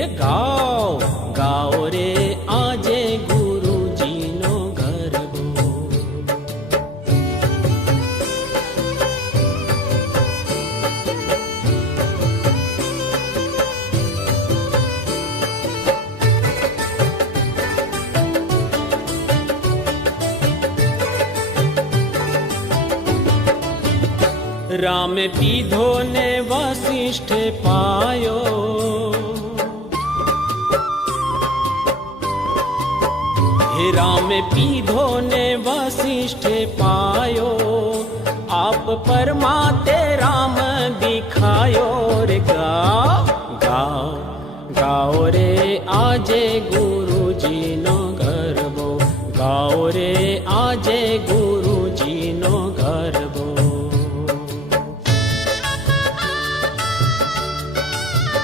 એ ગાઓ ગાઓ રે આજે ગુરુજીનો ગરબો. રામે પીધો ને વસિષ્ઠે પાયો, હે રામે પીધો ને વસિષ્ઠે પાયો, આપ પરમાતે રામ દિખાયો રે. ગાઓ ગાઓ ગાઓ રે આજે ગુરુજીનો ગરબો, ગાઓ રે